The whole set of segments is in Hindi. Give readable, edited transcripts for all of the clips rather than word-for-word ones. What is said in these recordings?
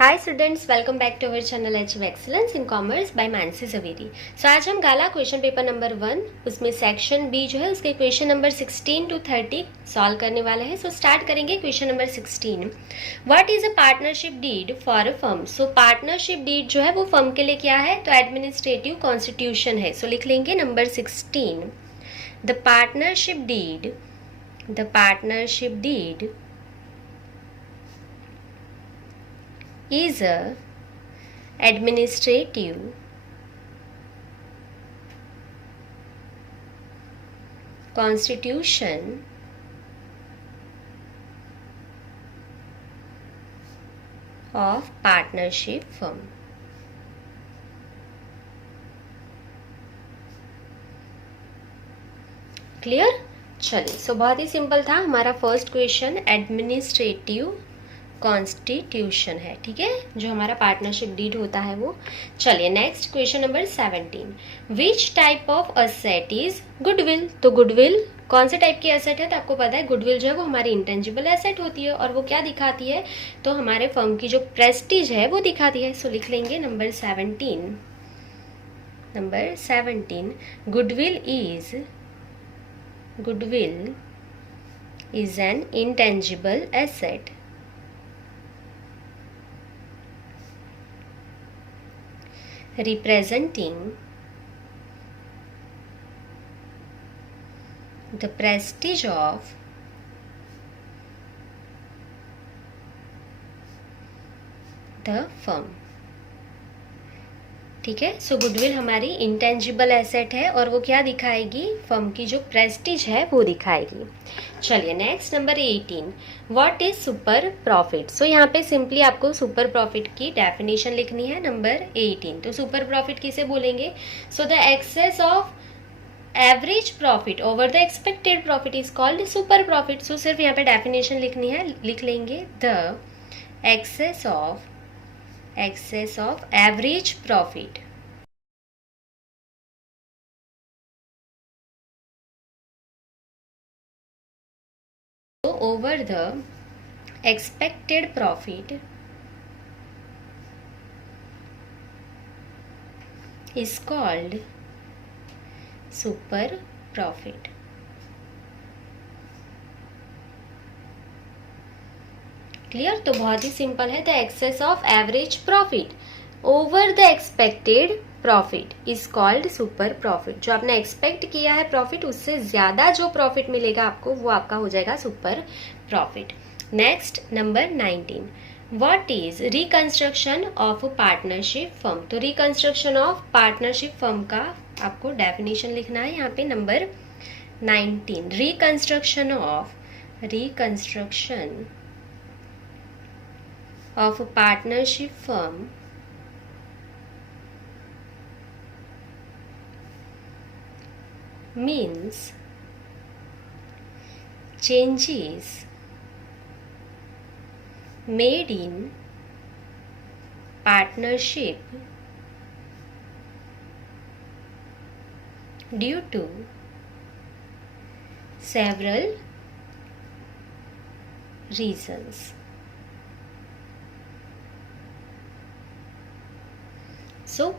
Hi students, welcome back to our channel achieve excellence in commerce by Mansi Javeri. So आज हम गाला क्वेश्चन पेपर नंबर 1 उसमें सेक्शन बी जो है उसके क्वेश्चन नंबर 16 टू 30 सॉल्व करने वाले हैं। सो स्टार्ट करेंगे question number 16। What is a partnership deed for a firm. So partnership deed जो है वो फर्म के लिए क्या है, तो एडमिनिस्ट्रेटिव कॉन्स्टिट्यूशन है। सो लिख लेंगे number 16, the partnership deed is a administrative constitution of partnership firm। Clear. चलिए, सो बहुत ही सिंपल था हमारा फर्स्ट क्वेश्चन, एडमिनिस्ट्रेटिव कॉन्स्टिट्यूशन है, ठीक है, जो हमारा पार्टनरशिप डीड होता है वो। चलिए next question number 17, which type of asset is goodwill. तो गुडविल कौन से टाइप की एसेट है, तो आपको पता है गुडविल जो है वो हमारी इंटेंजिबल एसेट होती है और वो क्या दिखाती है, तो हमारे फर्म की जो प्रेस्टीज है वो दिखाती है। सो लिख लेंगे number 17, goodwill is an intangible asset representing the prestige of the firm। ठीक है, सो गुडविल हमारी इंटेंजिबल एसेट है और वो क्या दिखाएगी, फर्म की जो प्रेस्टीज है वो दिखाएगी। चलिए next number 18, what is super profit. So यहाँ पे सिंपली आपको सुपर प्रॉफिट की डेफिनेशन लिखनी है, नंबर 18। तो सुपर प्रॉफिट किसे बोलेंगे, so the access of average profit over the expected profit is called super profit. So सिर्फ यहाँ पे डेफिनेशन लिखनी है, लिख लेंगे द एक्सेस ऑफ एवरेज प्रॉफिट over the expected profit is called super profit। Clear. तो बहुत ही सिंपल है, the access of average profit over the expected profit is called super profit. जो आपने एक्सपेक्ट किया है प्रॉफिट, उससे ज्यादा जो प्रॉफिट मिलेगा आपको वो आपका हो जाएगा super profit. Next number 19, what is reconstruction of partnership firm. तो रिकंस्ट्रक्शन ऑफ पार्टनरशिप फर्म का आपको डेफिनेशन लिखना है यहाँ पे number 19, reconstruction of a partnership firm means changes made in partnership due to several reasons।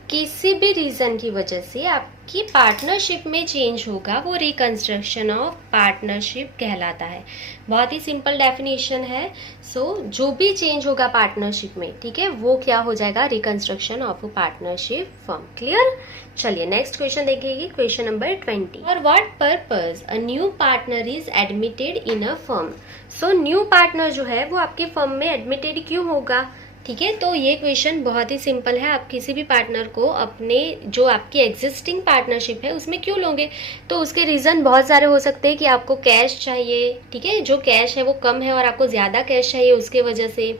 किसी भी रीजन की वजह से आपकी पार्टनरशिप में चेंज होगा, वो रिकंस्ट्रक्शन ऑफ पार्टनरशिप कहलाता है। बहुत ही सिंपल डेफिनेशन है। जो भी चेंज होगा पार्टनरशिप में, ठीक है, वो क्या हो जाएगा, reconstruction of partnership firm. Clear. चलिए नेक्स्ट क्वेश्चन देखेंगे, question number 20, for what purpose a new partner is admitted in a firm. So new partner जो है वो आपके फर्म में एडमिटेड क्यों होगा, ठीक है। तो ये क्वेश्चन बहुत ही सिंपल है, आप किसी भी पार्टनर को अपने जो आपकी एग्जिस्टिंग पार्टनरशिप है उसमें क्यों लोगे, तो उसके रीजन बहुत सारे हो सकते हैं कि आपको कैश चाहिए, ठीक है, जो कैश है वो कम है और आपको ज्यादा कैश चाहिए उसके वजह से,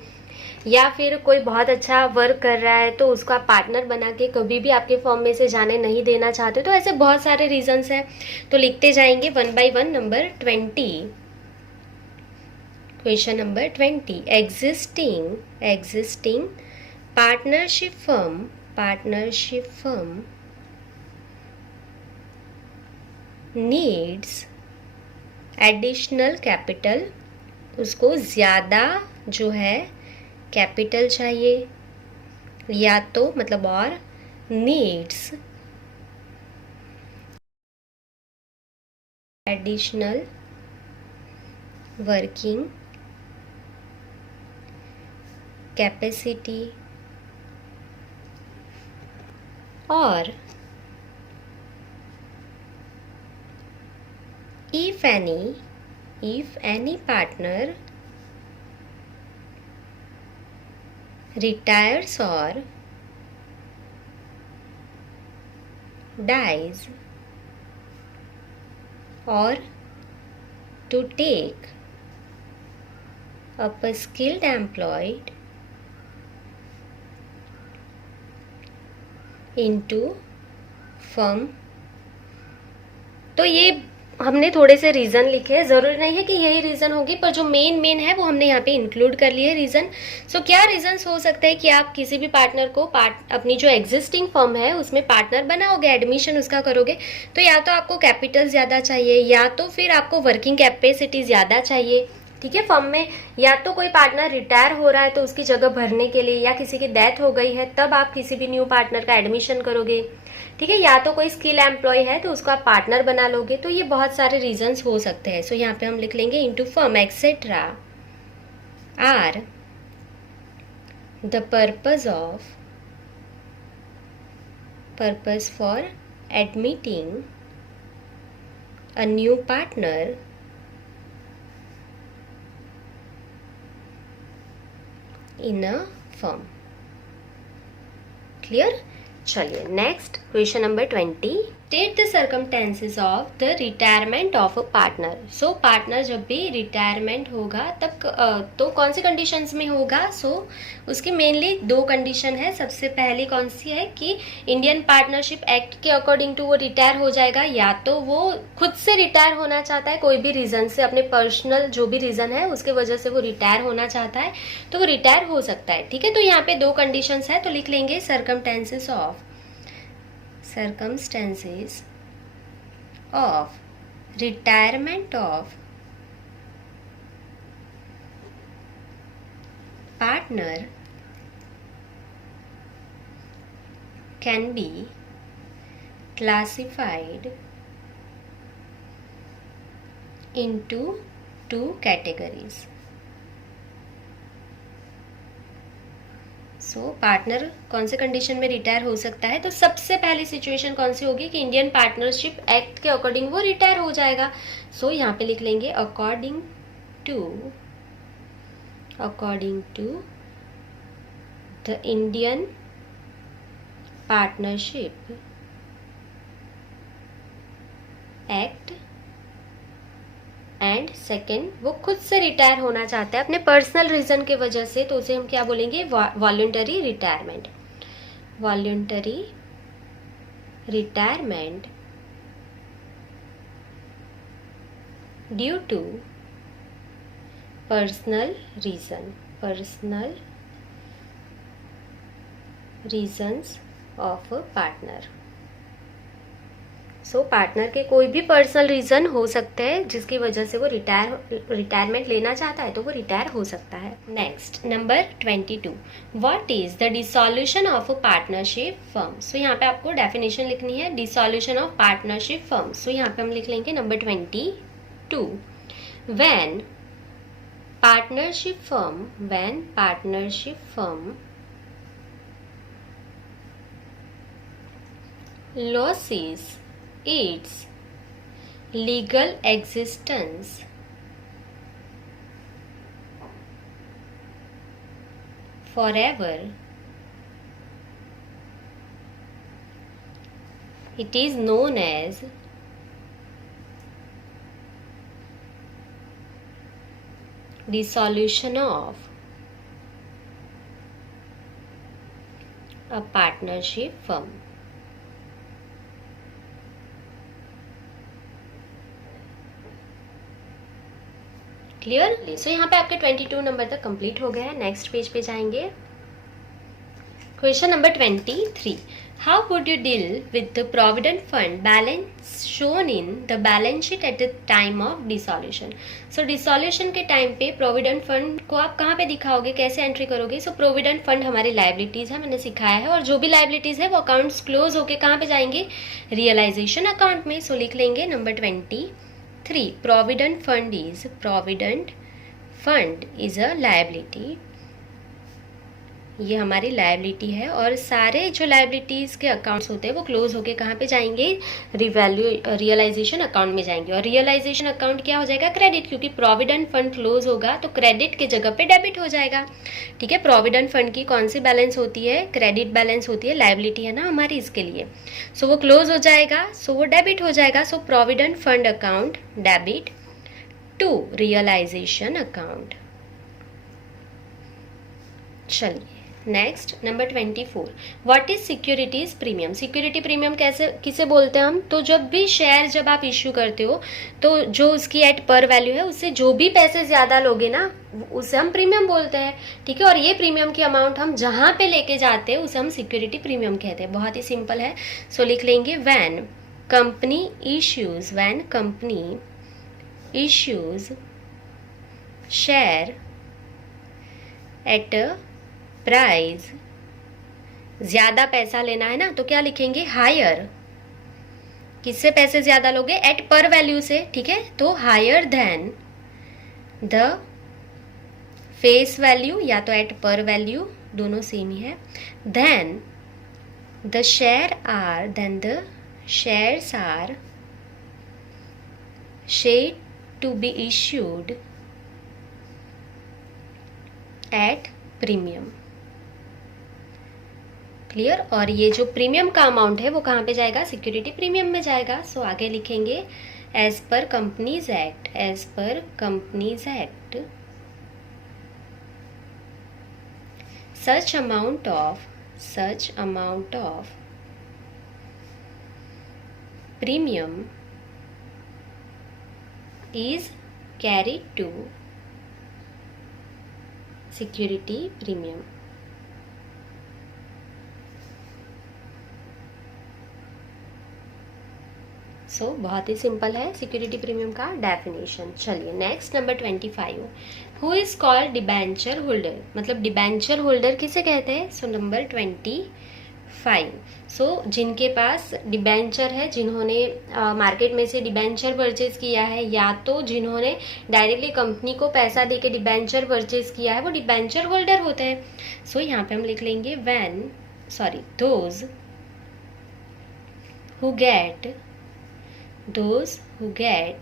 या फिर कोई बहुत अच्छा वर्क कर रहा है तो उसको आप पार्टनर बना के कभी भी आपके फर्म में से जाने नहीं देना चाहते। तो ऐसे बहुत सारे रीजंस हैं, तो लिखते जाएंगे one by one. Number 20, question number 20, existing partnership firm needs additional capital। उसको ज़्यादा जो है कैपिटल चाहिए, या तो मतलब और नीड्स एडिशनल वर्किंग कैपेसिटी, और if any partner retires or dies, or to take up a skilled employee into firm। तो ये हमने थोड़े से रीज़न लिखे हैं, ज़रूरी नहीं है कि यही रीज़न होगी, पर जो मेन है वो हमने यहाँ पे इंक्लूड कर लिए रीज़न। सो क्या रीज़न्स हो सकते हैं कि आप किसी भी पार्टनर को अपनी जो एग्जिस्टिंग फर्म है उसमें पार्टनर बनाओगे, एडमिशन उसका करोगे, तो या तो आपको कैपिटल ज़्यादा चाहिए, या तो फिर आपको वर्किंग कैपेसिटी ज़्यादा चाहिए, ठीक है, फर्म में। या तो कोई पार्टनर रिटायर हो रहा है तो उसकी जगह भरने के लिए, या किसी की डेथ हो गई है तब आप किसी भी न्यू पार्टनर का एडमिशन करोगे, ठीक है, या तो कोई स्किल एम्प्लॉय है तो उसको आप पार्टनर बना लोगे। तो ये बहुत सारे रीजंस हो सकते हैं। सो यहाँ पे हम लिख लेंगे into firm etcetera are the purpose for admitting a new partner in a firm. Clear? चलिए next question number 20, state the circumstances of the retirement of a partner. So partner जब भी रिटायरमेंट होगा तब तो कौन सी कंडीशंस में होगा? सो उसकी मेनली दो कंडीशन है। सबसे पहली कौन सी है कि इंडियन पार्टनरशिप एक्ट के अकॉर्डिंग टू वो रिटायर हो जाएगा, या तो वो खुद से रिटायर होना चाहता है कोई भी रीजन से, अपने पर्सनल जो भी रीजन है उसके वजह से वो रिटायर होना चाहता है तो वो रिटायर हो सकता है, ठीक है। तो यहाँ पे दो कंडीशंस है, तो लिख लेंगे circumstances of retirement of partner can be classified into two categories। So partner कौन से कंडीशन में रिटायर हो सकता है? तो सबसे पहली सिचुएशन कौन सी होगी कि इंडियन पार्टनरशिप एक्ट के अकॉर्डिंग वो रिटायर हो जाएगा। सो यहाँ पे लिख लेंगे according to the Indian partnership act, and second वो खुद से रिटायर होना चाहता है अपने पर्सनल रीजन के वजह से, तो उसे हम क्या बोलेंगे? Voluntary retirement. Voluntary retirement due to personal reasons of a partner. So partner के कोई भी पर्सनल रीजन हो सकते हैं जिसकी वजह से वो रिटायरमेंट लेना चाहता है, तो वो रिटायर हो सकता है। Next number 22, what is the dissolution of a partnership firm. So यहाँ पे आपको डेफिनेशन लिखनी है dissolution of partnership firm. So यहाँ पे हम लिख लेंगे number 22, when partnership firm loses its legal existence forever, it is known as dissolution of a partnership firm। क्लियर? सो यहाँ पे आपके 22 नंबर तक कंप्लीट हो गए हैं। नेक्स्ट पेज पे जाएंगे। Question number 23. How would you deal with the provident fund balance shown in the balance sheet at the time of dissolution? So dissolution के टाइम पे provident fund को आप कहाँ पे दिखाओगे, कैसे एंट्री करोगे? So provident fund हमारी liabilities है, मैंने सिखाया है, और जो भी liabilities है वो accounts close होके कहाँ पे जाएंगे? realization account में. So लिख लेंगे number 23. Provident fund is a liability. ये हमारी लायबिलिटी है, और सारे जो लायबिलिटीज़ के अकाउंट्स होते हैं वो क्लोज होके कहाँ पे जाएंगे? रियलाइजेशन अकाउंट में जाएंगे. और रियलाइजेशन अकाउंट क्या हो जाएगा? क्रेडिट, क्योंकि प्रोविडेंट फंड क्लोज होगा तो क्रेडिट के जगह पे डेबिट हो जाएगा. ठीक है, प्रोविडेंट फंड की कौन सी बैलेंस होती है? क्रेडिट बैलेंस होती है, लायबिलिटी है ना हमारी, इसके लिए. सो वो क्लोज हो जाएगा, सो वो डेबिट हो जाएगा. So provident fund account debit to realisation account. चलिए next number 24. What is securities premium? Security premium कैसे किसे बोलते हैं हम? तो जब भी शेयर जब आप इश्यू करते हो तो जो उसकी एट पर वैल्यू है उससे जो भी पैसे ज्यादा लोगे ना उसे हम प्रीमियम बोलते हैं. ठीक है, और ये प्रीमियम की अमाउंट हम जहां पे लेके जाते हैं उसे हम सिक्योरिटी प्रीमियम कहते हैं. बहुत ही सिंपल है. सो लिख लेंगे when company issues share at price, ज्यादा पैसा लेना है ना तो क्या लिखेंगे? हायर. किससे पैसे ज्यादा लोगे? एट पर वैल्यू से. ठीक है, तो higher than the face value या तो एट पर वैल्यू, दोनों सेम ही है. Then the shares are said to be issued at premium. Clear. और ये जो प्रीमियम का अमाउंट है वो कहाँ पे जाएगा? सिक्योरिटी प्रीमियम में जाएगा. सो आगे लिखेंगे as per companies act such amount of premium is carried to security premium. So बहुत ही सिंपल है सिक्योरिटी प्रीमियम का डेफिनेशन. चलिए next number 25. Who is called debenture holder? मतलब डिबेंचर होल्डर किसे कहते हैं? So number 25. सो जिनके पास डिबेंचर है, जिन्होंने मार्केट में से डिबेंचर परचेज किया है, या तो जिन्होंने डायरेक्टली कंपनी को पैसा देके डिबेंचर परचेज किया है, वो डिबेंचर होल्डर होते हैं. सो यहाँ पे हम लिख लेंगे those who get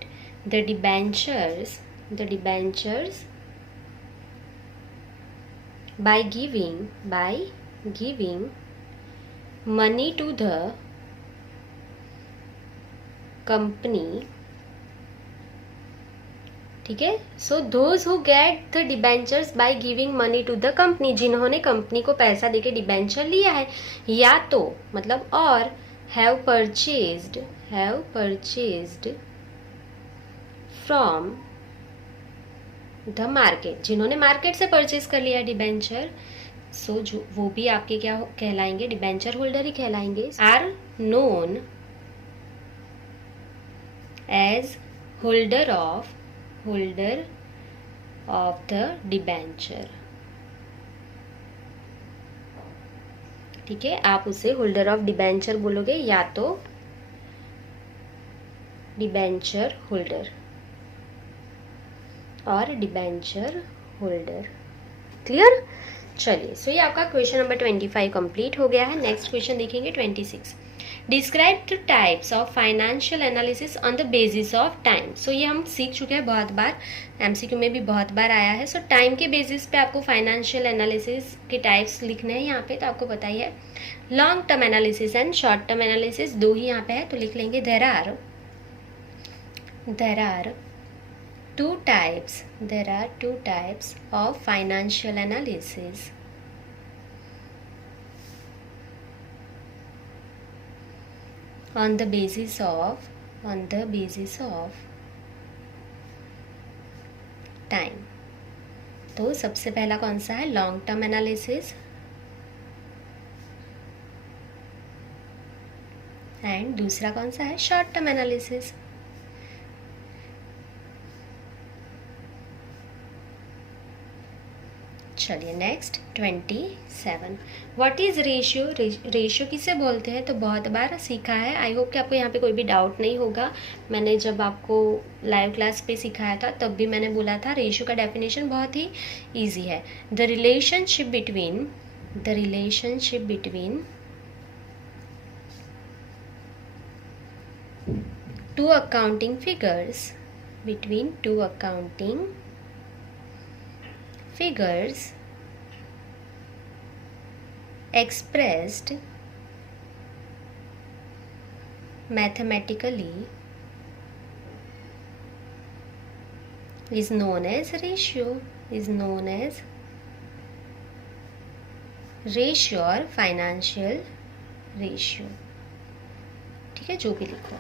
the debentures by giving money to the company. ठीक है, so those who get the debentures by giving money to the company, जिन्होंने कंपनी को पैसा देके डिबेंचर लिया है, या तो मतलब और have purchased from the market, जिन्होंने मार्केट से परचेज कर लिया डिबेंचर. सो जो वो भी आपके क्या कहलाएंगे? डिबेंचर होल्डर ही कहलाएंगे. Are known as holder of the debenture. ठीक है, आप उसे होल्डर ऑफ डिबेंचर बोलोगे या तो डिबेंचर होल्डर और डिबेंचर होल्डर. क्लियर. चलिए, सो ये आपका क्वेश्चन नंबर 25 कंप्लीट हो गया है. नेक्स्ट क्वेश्चन देखेंगे 26. Describe the types of financial analysis on the basis of time. So ये हम सीख चुके हैं बहुत बार, एमसीक्यू में भी बहुत बार आया है. सो टाइम के बेसिस पे आपको फाइनेंशियल एनालिसिस के टाइप्स लिखने हैं यहाँ पे, तो आपको पता ही है. Long term analysis and short term analysis दो ही यहाँ पे है, तो लिख लेंगे there are two types of financial analysis. On the basis of time. तो सबसे पहला कौन सा है? Long term analysis. दूसरा कौन सा है, शॉर्ट टर्म एनालिसिस। चलिए next 27, what is ratio. Ratio किसे बोलते हैं, तो बहुत बार सीखा है। आई होप कि आपको यहाँ पे कोई भी डाउट नहीं होगा। मैंने जब आपको लाइव क्लास पे सिखाया था तब भी मैंने बोला था रेशियो का डेफिनेशन बहुत ही इजी है। The relationship between two accounting figures, expressed mathematically is known as ratio, और फाइनेंशियल रेशियो, ठीक है, जो भी लिखो।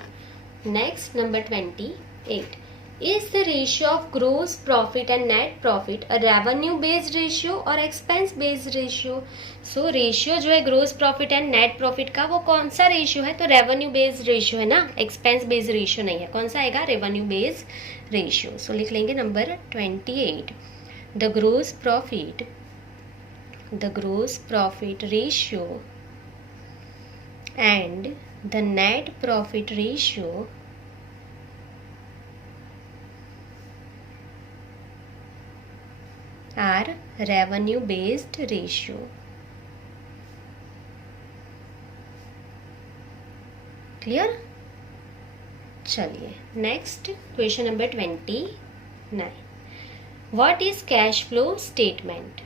Next number 28, is the ratio of gross profit and net profit a revenue based ratio or expense based ratio. So ratio जो है gross profit and net profit का, वो कौन सा रेशियो है, तो रेवेन्यू बेस्ड रेशियो है ना, एक्सपेंस बेस्ड रेशियो नहीं है। कौन सा आएगा, रेवेन्यू बेस्ड रेशियो। सो लिख लेंगे number 28, the gross profit ratio and the net profit ratio are revenue based ratio. Clear. चलिए next question number 29, what is cash flow statement.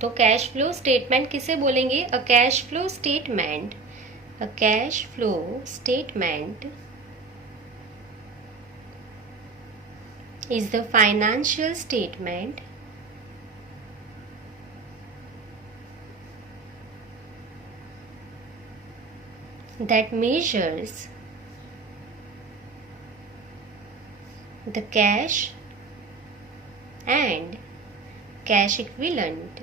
तो कैश फ्लो स्टेटमेंट किसे बोलेंगे, a cash flow statement is the financial statement that measures the cash and cash equivalent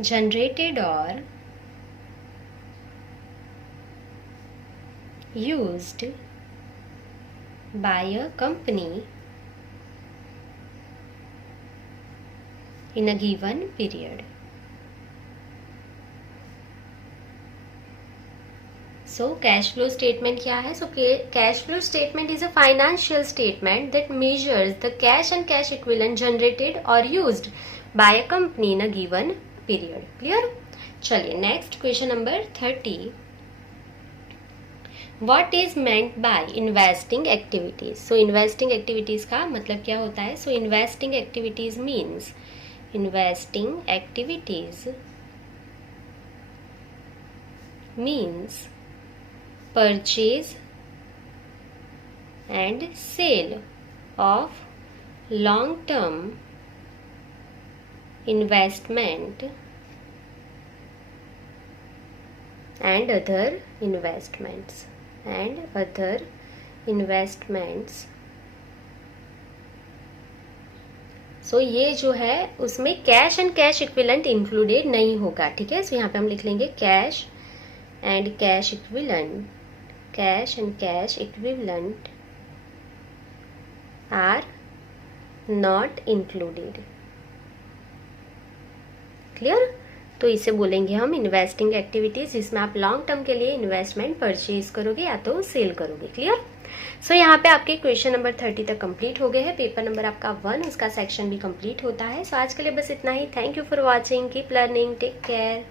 generated or used by a company in a given period. So cash flow statement क्या है, so cash flow statement is a financial statement that measures the cash and cash equivalent generated or used by a company in a given period. Clear? चलिए next question number 30, What is meant by investing activities? So investing activities का मतलब क्या होता है? So investing activities means purchase and sale of long-term investment and other investments. सो ये जो है उसमें cash and cash equivalent included नहीं होगा, ठीक है। सो यहाँ पे हम लिख लेंगे cash and cash equivalent are not included. Clear. तो इसे बोलेंगे हम इन्वेस्टिंग एक्टिविटीज, जिसमें आप लॉन्ग टर्म के लिए इन्वेस्टमेंट परचेज करोगे या तो सेल करोगे। क्लियर। सो यहाँ पे आपके क्वेश्चन नंबर 30 तक कंप्लीट हो गए हैं। पेपर नंबर आपका 1 उसका सेक्शन भी कंप्लीट होता है। सो आज के लिए बस इतना ही। Thank you for watching, keep learning, take care.